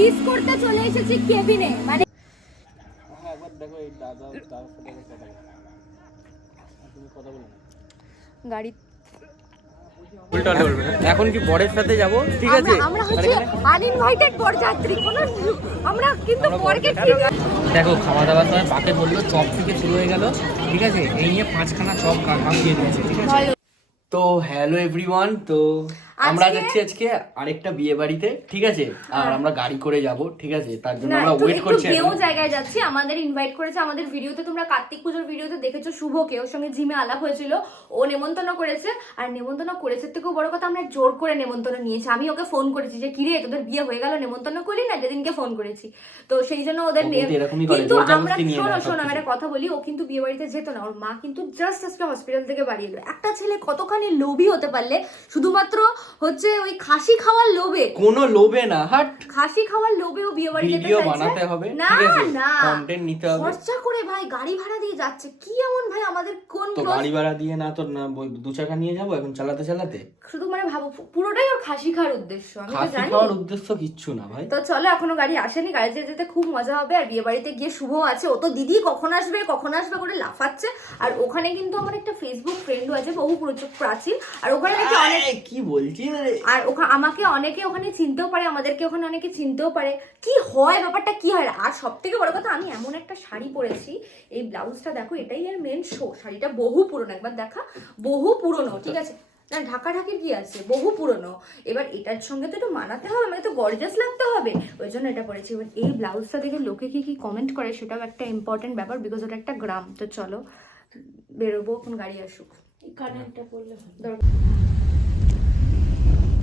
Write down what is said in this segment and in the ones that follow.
Kiss করতে চলে এসেছি কেবিনে মানে হ্যাঁ গাড়ি এখন কি বরের সাথে যাব? ঠিক আছে? আমরা আমরা হচ্ছে আনইনভাইটেড বরযাত্রী কোনো আমরা কিন্তু বরকে কি দেখো খাওয়া দাওয়ার সময় বাকে বলল চপ থেকে শুরু হয়ে গেল। ঠিক আছে? এই নিয়ে পাঁচখানা চপ কামিয়ে দিয়েছে ঠিক আছে? তো হ্যালো এভরিওয়ান তো আমরা যাচ্ছি আজকে আরেকটা বিয়ে বাড়িতে ঠিক আছে? আর আমরা গাড়ি করে যাব ঠিক আছে? তার জন্য আমরা ওয়েট করছি এখন। জায়গায় যাচ্ছি। আমাদের ইনভাইট করেছে আমাদের ভিডিওতে তোমরা কার্তিক পুজোর ভিডিওতে দেখেছ শুভকে ওর সঙ্গে জিমে আলাপ হয়েছিল। ও নেমন্তন্ন করেছে আর নেমন্তন্ন করেছে থেকেও বড় কথা আমরা জোর করে নেমন্তন্ন নিয়েছি। আমি ওকে ফোন করেছি যে কিরে তোদের বিয়ে হয়ে গেল নেমন্তন্ন করলি না? যেদিনকে ফোন করেছি। তো সেই জন্য ওদের কিন্তু আমরা শোনো শোনো একটা কথা বলি ও কিন্তু বিয়ে বাড়িতে যেত না। ওর মা কিন্তু জাস্ট আজকে হসপিটাল থেকে বাড়ি এলো। একটা ছেলে কতখানি লোভী হতে পারলে শুধুমাত্র হচ্ছে ওই খাসি খাওয়ার লোভে। কোনো লোভে না হাট। খাসি খাওয়ার লোভেও বিয়ে বাড়ি যেতে ভিডিও বানাতে হবে না না। কন্টেন্ট নিতে হবে। খরচা করে ভাই গাড়ি ভাড়া দিয়ে যাচ্ছে। কি এমন ভাই আমাদের কোন তো গাড়ি ভাড়া দিয়ে না তো না দু চাকা নিয়ে যাব এখন চালাতে চালাতে? শুধু মানে ভাবো পুরোটাই ওর খাসি খাওয়ার উদ্দেশ্য আমি তো জানি। খাওয়ার উদ্দেশ্য কিচ্ছু না ভাই। তো চলো এখনও গাড়ি আসেনি গাড়িতে যেতে খুব মজা হবে আর বিয়ে বাড়িতে গিয়ে শুভ আছে। ও তো দিদি কখন আসবে কখন আসবে করে লাফাচ্ছে। আর ওখানে কিন্তু আমার একটা ফেসবুক ফ্রেন্ডও আছে বহু প্রচুর প্রাচীন। আর ওখানে নাকি অনেক কি বলছি আর ওখানে আমাকে অনেকে ওখানে চিনতেও পারে আমাদেরকে ওখানে অনেকে চিনতেও পারে। কি হয় ব্যাপারটা কি হয়? আর সব থেকে বড় কথা আমি এমন একটা শাড়ি পরেছি এই ব্লাউজটা দেখো এটাই এর মেন শো শাড়িটা বহু পুরনো একবার দেখা বহু পুরনো ঠিক আছে? না ঢাকা ঢাকির কি আছে? বহু পুরনো। এবার এটার সঙ্গে তো একটু মানাতে হবে আমাকে তো গর্জাস লাগতে হবে। ওই জন্য এটা পরেছি এবার এই ব্লাউজটা দেখে লোকে কি কি কমেন্ট করে সেটাও একটা ইম্পর্টেন্ট ব্যাপার বিকজ ওটা একটা গ্রাম। তো চলো বেরোবো এখন গাড়ি আসুক। দরকার।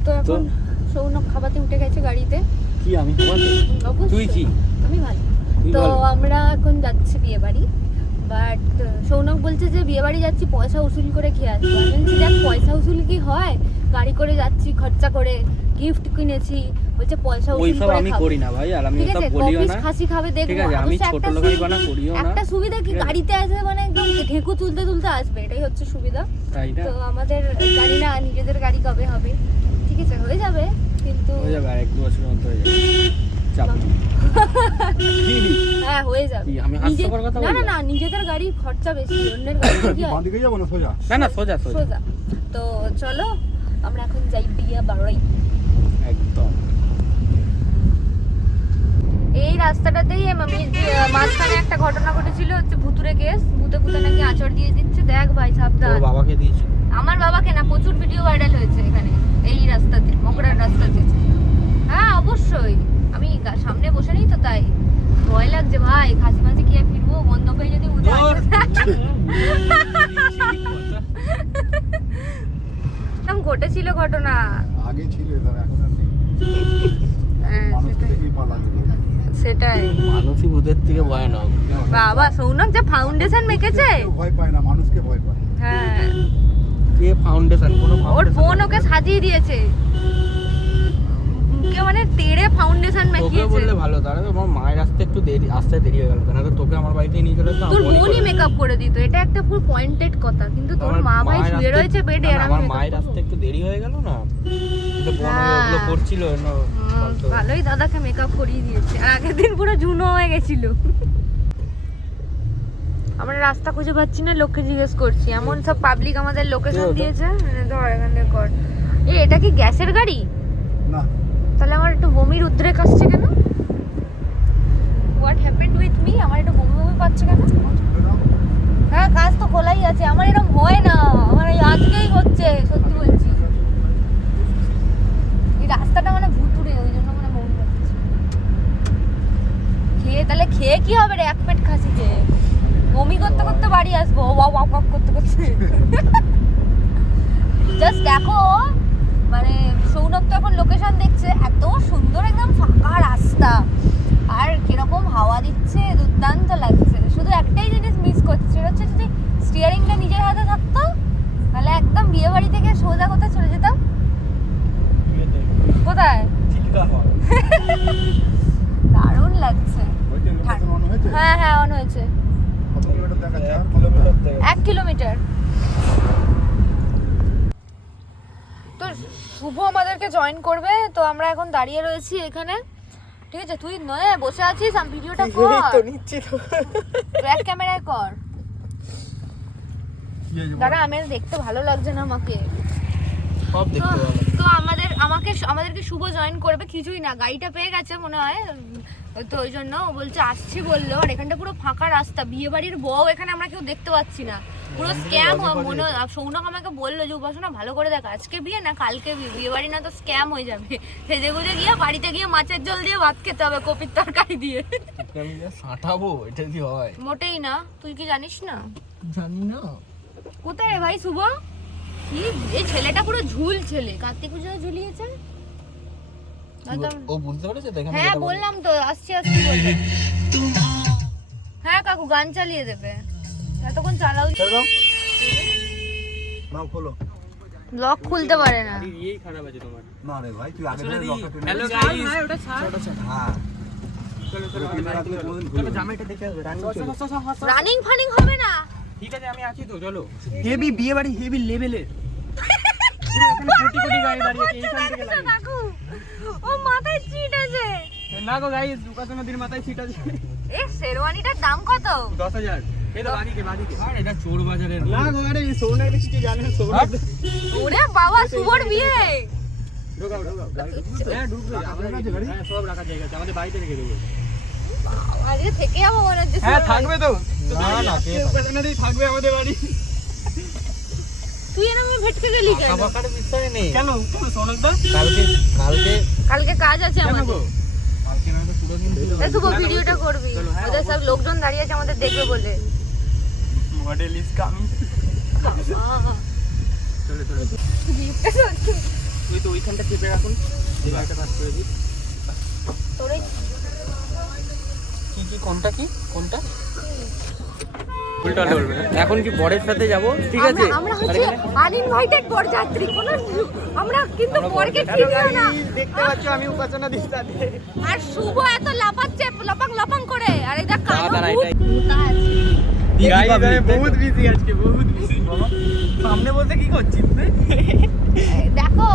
তো এখন সৌনক খাবাতে উঠে গেছে গাড়িতে। কি আমি তুই কি? আমি ভালো। তো আমরা এখন যাচ্ছি বিয়ে বাড়ি বাট সৌনক বলছে যে বিয়ে বাড়ি যাচ্ছি পয়সা উসুল করে খেয়ে আসব। আমি বলছি দেখ পয়সা উসুল কি হয়? গাড়ি করে যাচ্ছি খরচা করে গিফট কিনেছি। বলছে পয়সা উসুল করে আমি। করি না ভাই আর আমি আছে বলিও না। খাসি খাবে দেখব। ঠিক আছে আমি ছোট একটা লোকের বানা করিও না। একটা সুবিধা কি গাড়িতে আসবে মানে একদম ঢেকু তুলতে তুলতে আসবে এটাই হচ্ছে সুবিধা। তাই তো আমাদের জানি না নিজেদের গাড়ি কবে হবে। ঠিক আছে হয়ে যাবে কিন্তু হয়ে যাবে এক দু বছরের মধ্যে হয়ে যাবে। চাপ? হ্যাঁ হয়ে যাবে। আমি হাস্যকর কথা না না না নিজেদের গাড়ি খরচা বেশি অন্যের কি বাঁদিকে যাব না সোজা? না না সোজা সোজা। তো চলো আমরা এখন যাই বিয়ে বারোই একদম। এই রাস্তাটাতেই আমি মাঝখানে একটা ঘটনা ঘটেছিল হচ্ছে ভুতুরে কেস। ভূতে ভূতে নাকি আচর দিয়ে দিচ্ছে। দেখ ভাই সাবধান। তোর বাবাকে দিয়েছি। আমার বাবাকে না প্রচুর ভিডিও ভাইরাল হয়েছে এখানে এই রাস্তাতে মকড়ার রাস্তাতে। হ্যাঁ অবশ্যই। আমি সামনে বসে নেই তো তাই। লাগছে ভাই খাসি কি আর ফিরবো বন্ধ করে যদি উঠে। ঘটেছিল ঘটনা। আগে ছিল এখন আর নেই। হ্যাঁ, সেটাই। দেখেই পালা দিল সেটাই। মানসী ভূতের থেকে ভয়ানক। বাবা সৌনক যে ফাউন্ডেশন মেখেছে? ভয় পায় না মানুষকে ভয় পায়। হ্যাঁ। কে ফাউন্ডেশন কোনো ওর বোন ওকে সাজিয়ে দিয়েছে। মুখে মানে তেড়ে ফাউন্ডেশন তোকে মেখিয়েছে। বললে ভালো দাঁড়াবে আমার মায়ের আসতে একটু দেরি আসতে দেরি হয়ে গেল। না তো তোকে আমার বাড়িতে নিয়ে চলে তোর বোনই মেকআপ করে দিত এটা একটা পুরো পয়েন্টেড কথা কিন্তু তোর মা ভাই শুয়ে রয়েছে বেডে আর আমার মায়ের। আসতে একটু দেরি হয়ে গেল না? তো বোন হ্যাঁ। ওগুলো করছিল না, ভালোই দাদাকে মেকআপ করিয়ে দিয়েছে আর আগের দিন পুরো ঝুনো হয়ে গেছিল। আমরা রাস্তা খুঁজে পাচ্ছি না লোককে জিজ্ঞেস করছি। এমন সব পাবলিক আমাদের লোকেশন দিয়েছে? মানে ধর এখান থেকে কর। এ এটা কি গ্যাসের গাড়ি? না। তাহলে আমার একটু বমির উদ্রেক আসছে কেন? হোয়াট হ্যাপেন্ড উইথ মি আমার একটু বমি বমি পাচ্ছে কেন? হ্যাঁ কাজ তো খোলাই আছে। আমার এরকম হয় না। আমার এই আজকেই হচ্ছে, সত্যি বলছি। এই রাস্তাটা মানে ভুতুরে ওই জন্য মানে বমি পাচ্ছে। খেয়ে, তাহলে খেয়ে কি হবে রে? এক পেট খাসি খেয়ে। বমি করতে করতে বাড়ি আসব। ওয়াও ওয়াও করতে করতে। জাস্ট দেখো মানে সৌনক তো এখন লোকেশন দেখছে এত সুন্দর একদম ফাঁকা রাস্তা। আর কীরকম হাওয়া দিচ্ছে দুর্দান্ত লাগছে। শুধু একটাই জিনিস মিস করছে সেটা হচ্ছে যদি স্টিয়ারিংটা নিজের হাতে থাকতো তাহলে একদম বিয়ে বাড়ি থেকে সোজা কোথায় চলে যেতাম? কোথায়? দারুণ লাগছে। হ্যাঁ হ্যাঁ অন হয়েছে। এক কিলোমিটার। শুভ আমাদেরকে জয়েন করবে। তো আমরা এখন দাঁড়িয়ে রয়েছি এখানে। ঠিক আছে তুই নয় বসে আছিস আমি ভিডিওটা কর। ব্যাক ক্যামেরায় কর। দাদা আমি দেখতে ভালো লাগছে না আমাকে। সব তো দেখতে ভালো তো আমাদের আমাকে আমাদেরকে শুভ জয়েন করবে কিছুই না। গাড়িটা পেয়ে গেছে মনে হয়। তো ওই জন্য ও বলছে আসছি বলল। আর এখানটা পুরো ফাঁকা রাস্তা বিয়ে বাড়ির বউ এখানে আমরা কেউ দেখতে পাচ্ছি না। পুরো স্ক্যাম মনে সৌনক আমাকে বলল যে উপাসনা ভালো করে দেখ আজকে বিয়ে না কালকে বিয়ে। বাড়ি না তো স্ক্যাম হয়ে যাবে। সেজে গুজে গিয়ে বাড়িতে গিয়ে মাছের জল দিয়ে ভাত খেতে হবে কপির তরকারি দিয়ে। সাঁটাবো এটা কি হয়? মোটেই না। তুই কি জানিস না? জানি না। কোথায় রে ভাই শুভ? কি? এই ছেলেটা পুরো ঝুল ছেলে। কার্তিক পুজোয় ঝুলিয়েছে? ও বুঝতে পেরেছে? তো হ্যাঁ বললাম। তো আসছি আসছি বলবে হ্যাঁ কাকু গান চালিয়ে দেবে। এতক্ষণ চালাও ছেড়ে নাও খোলো। লক খুলতে পারে না। খারাপ আছে তোমার। রে ভাই তুই আগে লকটা hello guys running running funning হবে না। ঠিক আছে আমি আছি তো চলো। হেভি বিয়ে বাড়ি হেভি লেভেলের কোটি কোটি গাড়ি দাঁড়িয়ে এইখান থেকে কাকু? ও মাথায় চিট আছে। না গো গাইস নদীর মাথায় সিট আছে। এ শেরওয়ানিটার দাম কত? দশ হাজার। এই তো বাদিকে বাদিকে এটা চোর বাজারের না গো আরে সোনার বেশি কি জানেন সোনার ওরে বাবা শুভর বিয়ে। ঢোকাও ঢোকাও হ্যাঁ ঢুকবে। আমাদের কাছে গাড়ি হ্যাঁ সব রাখার জায়গা আছে। আমাদের বাড়িতে রেখে দেবো। আজকে থেকে যাব মনে হচ্ছে হ্যাঁ থাকবে তো। না না থাকবে আমাদের বাড়ি। তুই এরকম ভেটকে গেলি কেন? আমাকার বিশ্বাস নেই। কেন? কেন সোনার দা কালকে কালকে কালকে কাজ আছে কেন আমাদের। গো? কালকে না তো পুরো দিন এ শুভ ভিডিওটা করবি। হ্যাঁ, ওদের সব লোকজন দাঁড়িয়ে আছে আমাদের দেখবে বলে। মডেল ইজ কামিং চলো চলো। তুই তো ওইখানটা চেপে রাখুন। এই পাস করে দিই। তোর কি কি কোনটা কি? কোনটা? উল্টা এখন কি বরের সাথে যাব? ঠিক আছে? আমরা- হচ্ছে আনইনভাইটেড বরযাত্রী কোনো আমরা কিন্তু বরকে চিনিও না। দেখতে পাচ্ছ আমি উপাসনা দিই সাথে আর শুভ এত লাফাচ্ছে লপাং লপাং করে। আর এটা কালো বহুত বিজি আজকে বহুত বিজি সামনে বসে কি করছিস তুই? দেখো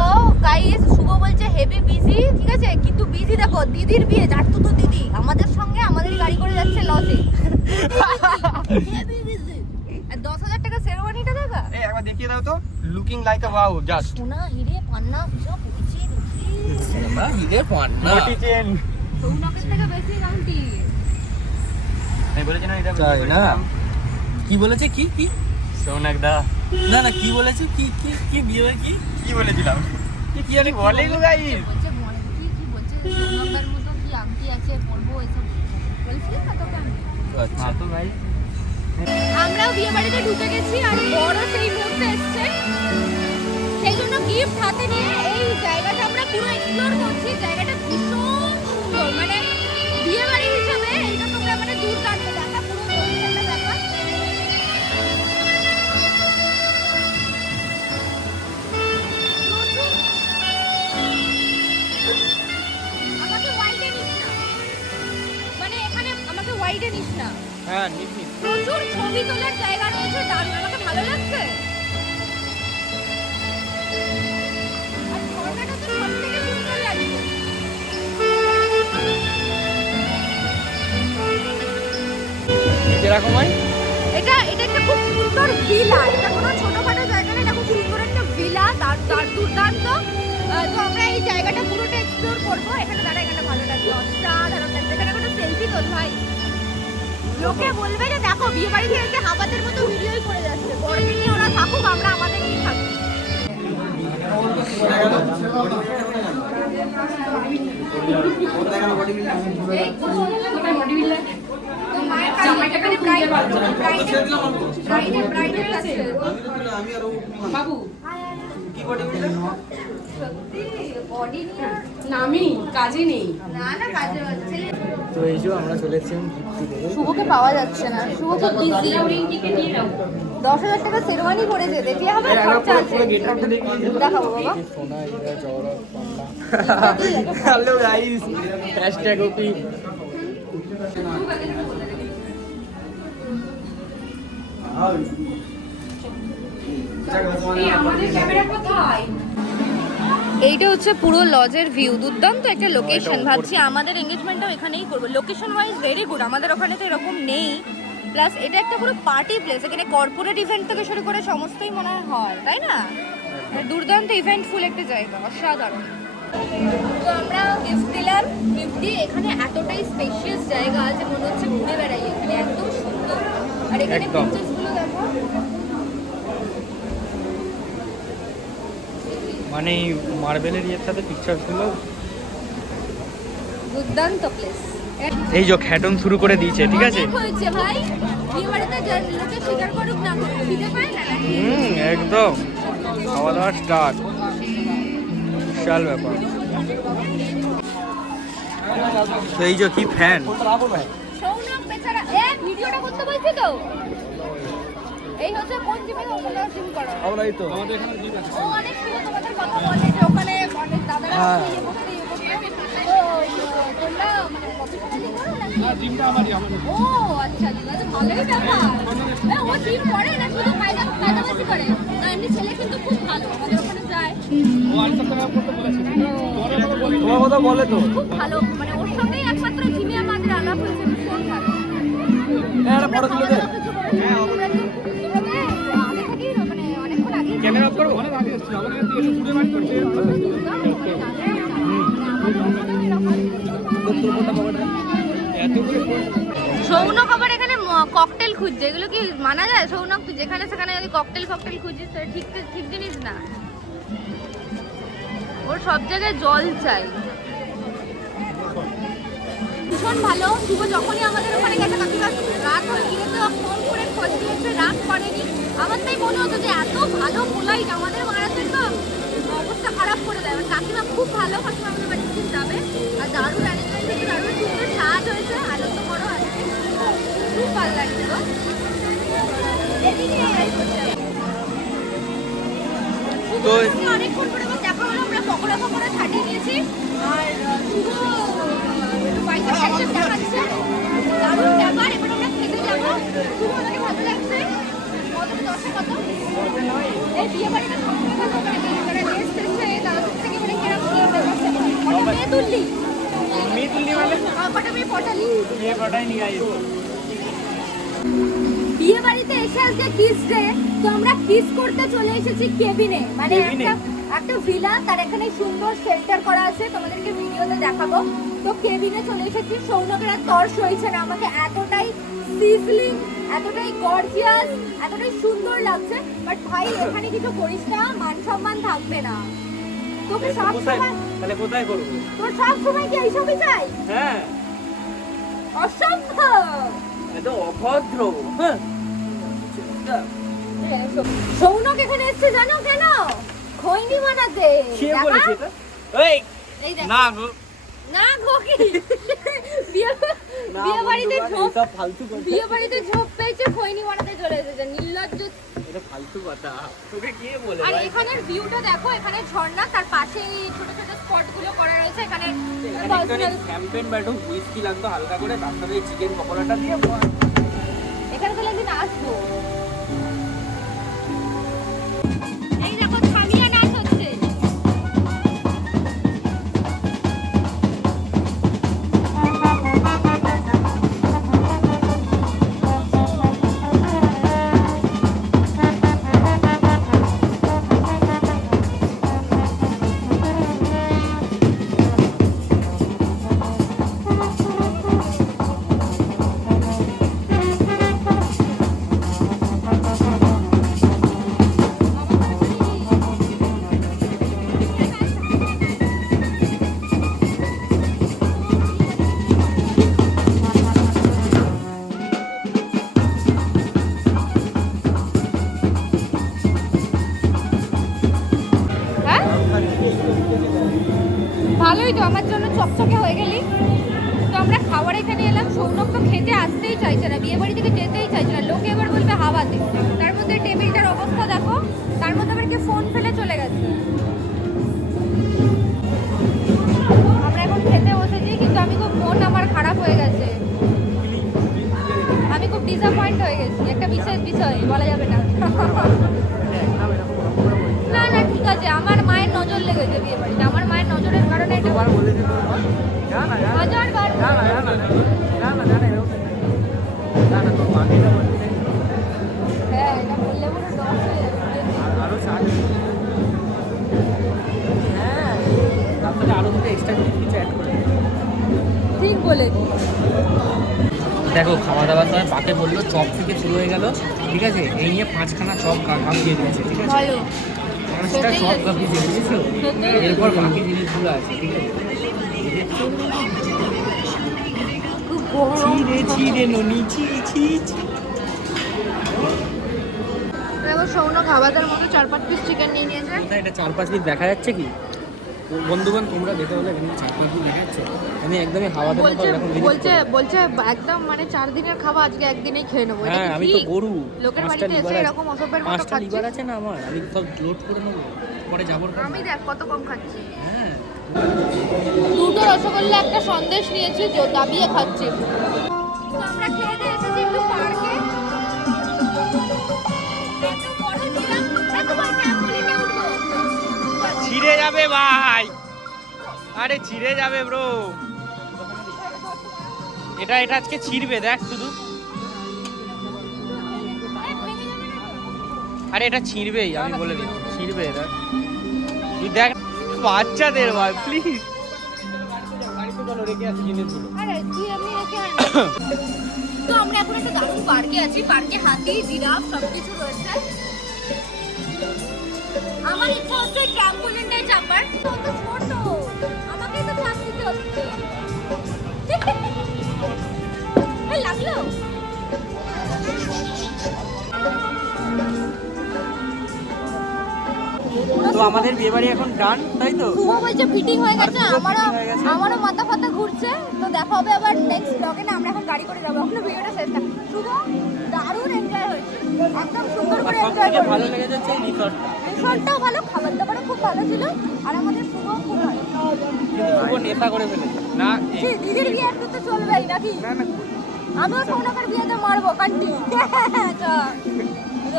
গাইস শুভ বলছে হেভি বিজি ঠিক আছে? কিন্তু বিজি দেখো দিদির বিয়ে যার তো তো দিদি। আমাদের সঙ্গে আমাদের গাড়ি করে যাচ্ছে লজে হেভি বিজি আর দশ হাজার টাকা শেরওয়ানিটা দেখা এই একবার দেখিয়ে দাও তো looking like a wow just সোনা হিরে পান্না সব পড়েছি দেখি না হিরে পান্না। মোটি চেন সৌনকের থেকে বেশি গাউটি আমি বলেছি না এটা তাই না? কি বলেছে? কি কি? সোনাক দা না না কি বলেছে? কি কি কি বিয়ে কি? কি বলেছিলাম? কি কি জানি বলে গো গাইস বলছে বলে কি কি বলছে সৌনকদার মতো কি আংটি আছে পরবো এসব। বলছি না তোকে আমি আচ্ছা। তো ভাই। আমরাও বিয়ে বাড়িতে ঢুকে গেছি আর বড় সেই মুহূর্তে এসছে। সেই জন্য গিফট হাতে নিয়ে এই জায়গাটা আমরা পুরো এক্সপ্লোর করছি। জায়গাটা ভীষণ সুন্দর। মানে বিয়ে বাড়ি হিসেবে এইটা তোমরা মানে দুর্দান্ত দেখা, পুরো দেখা। আমাকে মানে আমাকে ওয়াইডে নিস না। হ্যাঁ নিস প্রচুর ছবি তোলার জায়গা রয়েছে দারুণ আমাকে ভালো লাগছে। কীরকম হয়? এটা এটা একটা খুব সুন্দর ভিলা। এটা কোনো ছোটখাটো জায়গা না এটা খুব সুন্দর একটা ভিলা তার তার দুর্দান্ত। তো আমরা এই জায়গাটা পুরোটা এক্সপ্লোর করব। এখানে দাঁড়া এখানে ভালো লাগছে অসাধারণ লাগছে। এখানে কোনো সেলফি তোল ভাই লোকে বলবে যে দেখো বিয়ে বাড়িতে এসে হাবাদের মতো ভিডিওই করে যাচ্ছে। বড়কে নিয়ে ওরা থাকুক আমরা আমাদের থাকি। সত্যি বডি নিয়ে। নামি কাজে নেই। না না কাজে ছেলে তো এই যে আমরা চলে এসেছিলাম গিফট দিতে শুভকে পাওয়া যাচ্ছে না। শুভ খুব বিজি রিংটিকে নিয়ে নাও দশ হাজার টাকা শেরওয়ানি পড়েছে দেখলে হবে খরচা আছে। দেখাবো বাবা। সোনা হ্যালো গাইস হ্যাশট্যাগ ওপি আমাদের ক্যামেরা কোথায়? এইটা হচ্ছে পুরো লজের ভিউ দুর্দান্ত একটা লোকেশন ভাবছি আমাদের এঙ্গেজমেন্টটাও এখানেই করব। লোকেশন ওয়াইজ ভেরি গুড আমাদের ওখানে তো এরকম নেই। প্লাস এটা একটা পুরো পার্টি প্লেস এখানে কর্পোরেট ইভেন্ট থেকে শুরু করে সমস্তই মনে হয় হয় তাই না? মানে দুর্দান্ত ইভেন্টফুল একটা জায়গা অসাধারণ। তো আমরা গিফট দিলাম। গিফট দিয়ে এখানে এতটাই স্পেশিয়াস জায়গা আছে মনে হচ্ছে ঘুরে বেড়াই। এখানে একদম সুন্দর। আর এখানে একদম। পিকচার্সগুলো দেখো মানে এই মার্বেলের ইয়ের সাথে পিকচারগুলো দুর্দান্ত প্লেস এই যে খ্যাটন শুরু করে দিয়েছে ঠিক আছে? হয়েছে ভাই। লোকে স্বীকার করুক না করুক, খিদে পায় না হুম একদম। খাওয়া দাওয়া স্টার্ট বিশাল ব্যাপার। তো এই যে কি ফ্যান সৌনক বেচারা এ ভিডিওটা করতে বলছি তো? এই হচ্ছে কোন জিমে জিম করো আমরা এই তো। ও অনেক ছিল তোমাদের কথা তোমরা মানে আচ্ছা আচ্ছা আমাদের কথা বলে তো খুব মানে আমাদের হ্যাঁ দে হ্যাঁ তোমরা তো আগে মানে অনেকক্ষণ আগেই ক্যামেরা অফ করব সৌনক আবার এখানে ককটেল খুঁজছে। এগুলো কি মানা যায়? সৌনক তুই যেখানে সেখানে যদি ককটেল ফকটেল খুঁজিস সেটা ঠিক ঠিক জিনিস না। ওর সব জায়গায় জল চাই। ভীষণ ভালো। শুভ যখনই আমাদের ওখানে গেছে কাকিমা রাত হয়ে গিয়েছে ফোন করে খোঁজ দিয়েছে রাত করেনি। আমার তাই মনে হতো যে এত ভালো পোলাইট আমাদের মারাতে তো অবস্থা খারাপ করে দেয়। কাকিমা খুব ভালো কাকিমা আমাদের যাবে। আর দারুণ অ্যারেঞ্জমেন্ট হয়েছে দারুণ সুন্দর সাজ হয়েছে আনন্দ করো আজকে। খুব ভালো লাগছে গো। এদিকে এই তো- অনেকক্ষণ পরে আবার দেখা হলো আমরা পকোড়া পকোড়া ছাড়িয়ে নিয়েছি। আর শুভ বাইকের সাইকেল দেখাচ্ছে। দারুণ ব্যাপার এবার আমরা খেতে যাব। শুভ আমাকে ভালো লাগছে। কত দশে কত? এই বিয়ে বাড়িটা গেস্ট এসছে তাদের থেকে মানে কীরকম মানে? কটা মেয়ে পটালি। মেয়ে গাইস বিয়ে বাড়িতে এসে আজকে কিস ডে তো আমরা কিস করতে চলে এসেছি কেবিনে। মানে একটা একটা ভিলা তার এখানে সুন্দর শেল্টার করা আছে। তোমাদেরকে ভিডিওতে দেখাবো। তো কেবিনে চলে এসেছি। সৌনকের আর তর সইছে না। আমাকে এতটাই সিজলিং এতটাই গর্জিয়াস এতটাই সুন্দর লাগছে। বাট ভাই এখানে কিছু করিস না। মান সম্মান থাকবে না। তোকে সব সময় তাহলে কোথায় করব? তোর সব সময় কি এইসবই চাই হ্যাঁ। অসম্ভব এত অভদ্র। হ্যাঁ। সৌনক এখানে এসছে জানো কেন? খৈনি বানাতে। কে বলেছে এটা? এই না গো। না গো কি বিয়ে বিয়ে বাড়িতে ঝোপ সব ফালতু বিয়ে বাড়িতে ঝোপ পেয়েছে খৈনি বানাতে চলে এসেছে। নির্লজ্জ এটা ফালতু কথা। তোকে কে বলে আর এখানের ভিউটা দেখো এখানে ঝর্ণা তার পাশে এই ছোট ছোট স্পটগুলো করা রয়েছে। এখানে ক্যাম্পেন ব্যাটু হুইস্কি লাগতো হালকা করে তার সাথে চিকেন পকোড়াটা দিয়ে এখানে তাহলে একদিন আসব। চাইছে না বিয়ে বাড়ি থেকে যেতেই চাইছে না লোকে এবার বলবে হাওয়াতে তার মধ্যে টেবিলটার অবস্থা দেখো তার মধ্যে আবার কে ফোন ফেলে চলে গেছে। আমরা এখন খেতে বসেছি কিন্তু আমি খুব মন আমার খারাপ হয়ে গেছে। আমি খুব ডিসঅ্যাপয়েন্ট হয়ে গেছি একটা বিশেষ বিষয় বলা যাবে না। না না ঠিক আছে আমার মায়ের নজর লেগেছে বিয়ে বাড়িতে। বলেছে তোর মা যা না যা না। হাজার বলেছি দেখো খাওয়া দাওয়ার সময় পাতে বলল চপ থেকে শুরু হয়ে গেল ঠিক আছে? এই নিয়ে পাঁচখানা চপ কামিয়ে দিয়েছে ঠিক আছে? পাঁচটা চপ বুঝেছ? এরপর বাকি জিনিসগুলো আছে ঠিক আছে? সৌনক মতো চার পাঁচ পিস চিকেন নিয়ে নিয়েছে। কোথায় এটা চার পাঁচ পিস দেখা যাচ্ছে কি? বন্ধুগণ তোমরা দেখে বলে এখানে চার পাঁচ পিস দেখা যাচ্ছে। আমি একদমই হাওয়া দেবো বলছে এরকম বলছে বলছে একদম মানে চার দিনের খাওয়া আজকে একদিনেই খেয়ে নেব। হ্যাঁ আমি তো গরু। লোকের বাড়িতে এসে এরকম অসভ্যের মতো খাচ্ছিস? লিভার আছে না আমার? আমি সব লোড করে নেব। পরে যাব আমি দেখ কত কম খাচ্ছি। হ্যাঁ। দুটো রসগোল্লা একটা সন্দেশ নিয়েছি যে দাবিয়ে খাচ্ছি। আমরা খেয়ে ছিঁড়ে যাবে ভাই। আরে ছিঁড়ে যাবে ব্রো এটা এটা আজকে ছিঁড়বে, দেখ শুধু। আরে এটা ছিঁড়বেই, আমি বলে দিচ্ছি, ছিঁড়বে এটা তুই দেখ, বাচ্চাদের ভাই প্লিজ আমরা ইচ্ছা হচ্ছে চাপার তো তো ছোট। আমাকে তো চাপ দিতে হচ্ছে। লাগল। তো আমাদের বিয়ে বাড়ি এখন ডান তাই তো? শুভ বলছে ফিটিং হয়ে গেছে আমারও। আমারও মাথা ফাতা ঘুরছে। তো দেখা হবে আবার নেক্সট ব্লগে না আমরা এখন গাড়ি করে যাব। এখনও ভিডিওটা শেষ না। শুভ? একদম সুন্দর করে এনজয় থেকে ভালো করবি লেগে এই রিসর্টটা রিসর্টটাও ভালো খাবার দাবারও খুব ভালো ছিল আর আমাদের শুভ খুব ভালো। শুভ নেশা করে ফেলেছে। না দিদির বিয়ে একটু তো চলবেই নাকি? না না। আমিও সৌনকের বিয়েতে মারবো কান্টি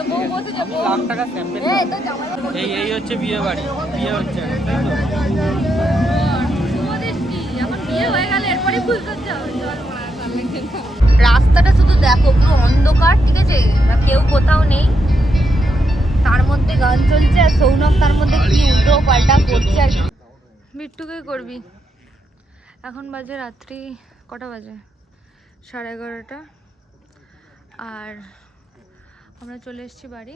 বউ বসে যাব লাখ টাকা স্যাম্পেল এই হচ্ছে বিয়ে বাড়ি বিয়ে হচ্ছে হয়ে রাস্তাটা শুধু দেখো পুরো অন্ধকার ঠিক আছে? কোথাও নেই। তার মধ্যে গান চলছে আর সৌনক তার মধ্যে কি উল্টো পাল্টা করছে আর বিট্টুকে করবি। এখন বাজে রাত্রি কটা বাজে? সাড়ে এগারোটা। আর আমরা চলে এসেছি বাড়ি।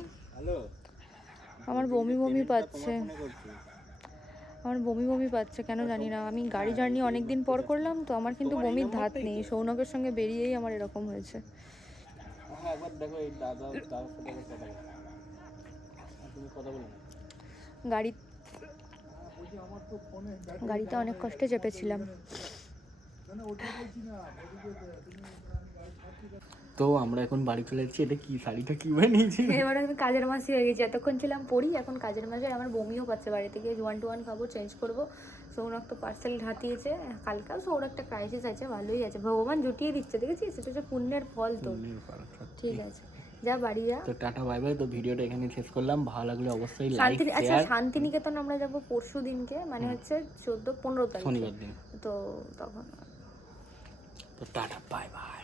আমার বমি বমি পাচ্ছে। আমার বমি বমি পাচ্ছে কেন জানি না। আমি গাড়ি জার্নি অনেক দিন পর করলাম তো আমার কিন্তু বমির ধাত নেই। সৌনকের সঙ্গে বেরিয়েই আমার এরকম হয়েছে। হ্যাঁ একবার দেখো এই দাদা দাদার সাথে একবার কথা বলো তুমি কথা বলো গাড়ি গাড়িতে অনেক কষ্টে চেপেছিলাম। তো আমরা এখন বাড়ি চলে যাচ্ছি এটা কি শাড়িটা কি বানিয়েছি এবার আমি কাজের মাসি হয়ে গেছি। এতক্ষণ ছিলাম পড়ি এখন কাজের মাসে আমার বমিও পাচ্ছে। বাড়ি থেকে ওয়ান টু ওয়ান খাব চেঞ্জ করব। সৌরভ তো পার্সেল হাতিয়েছে কালকা সৌর একটা ক্রাইসিস আছে ভালোই আছে। ভগবান জুটিয়ে দিচ্ছে দেখেছিস? সেটা হচ্ছে পুণ্যের ফল তো। ঠিক আছে। যা বাড়ি যা। তো টাটা বাই বাই। তো ভিডিওটা এখানে শেষ করলাম। ভালো লাগলে অবশ্যই লাইক শান্তি আচ্ছা শান্তিনিকেতন আমরা যাব পরশু দিনকে মানে হচ্ছে চোদ্দ পনেরো তারিখ। শনিবার দিন। তো তখন। তো টাটা বাই বাই।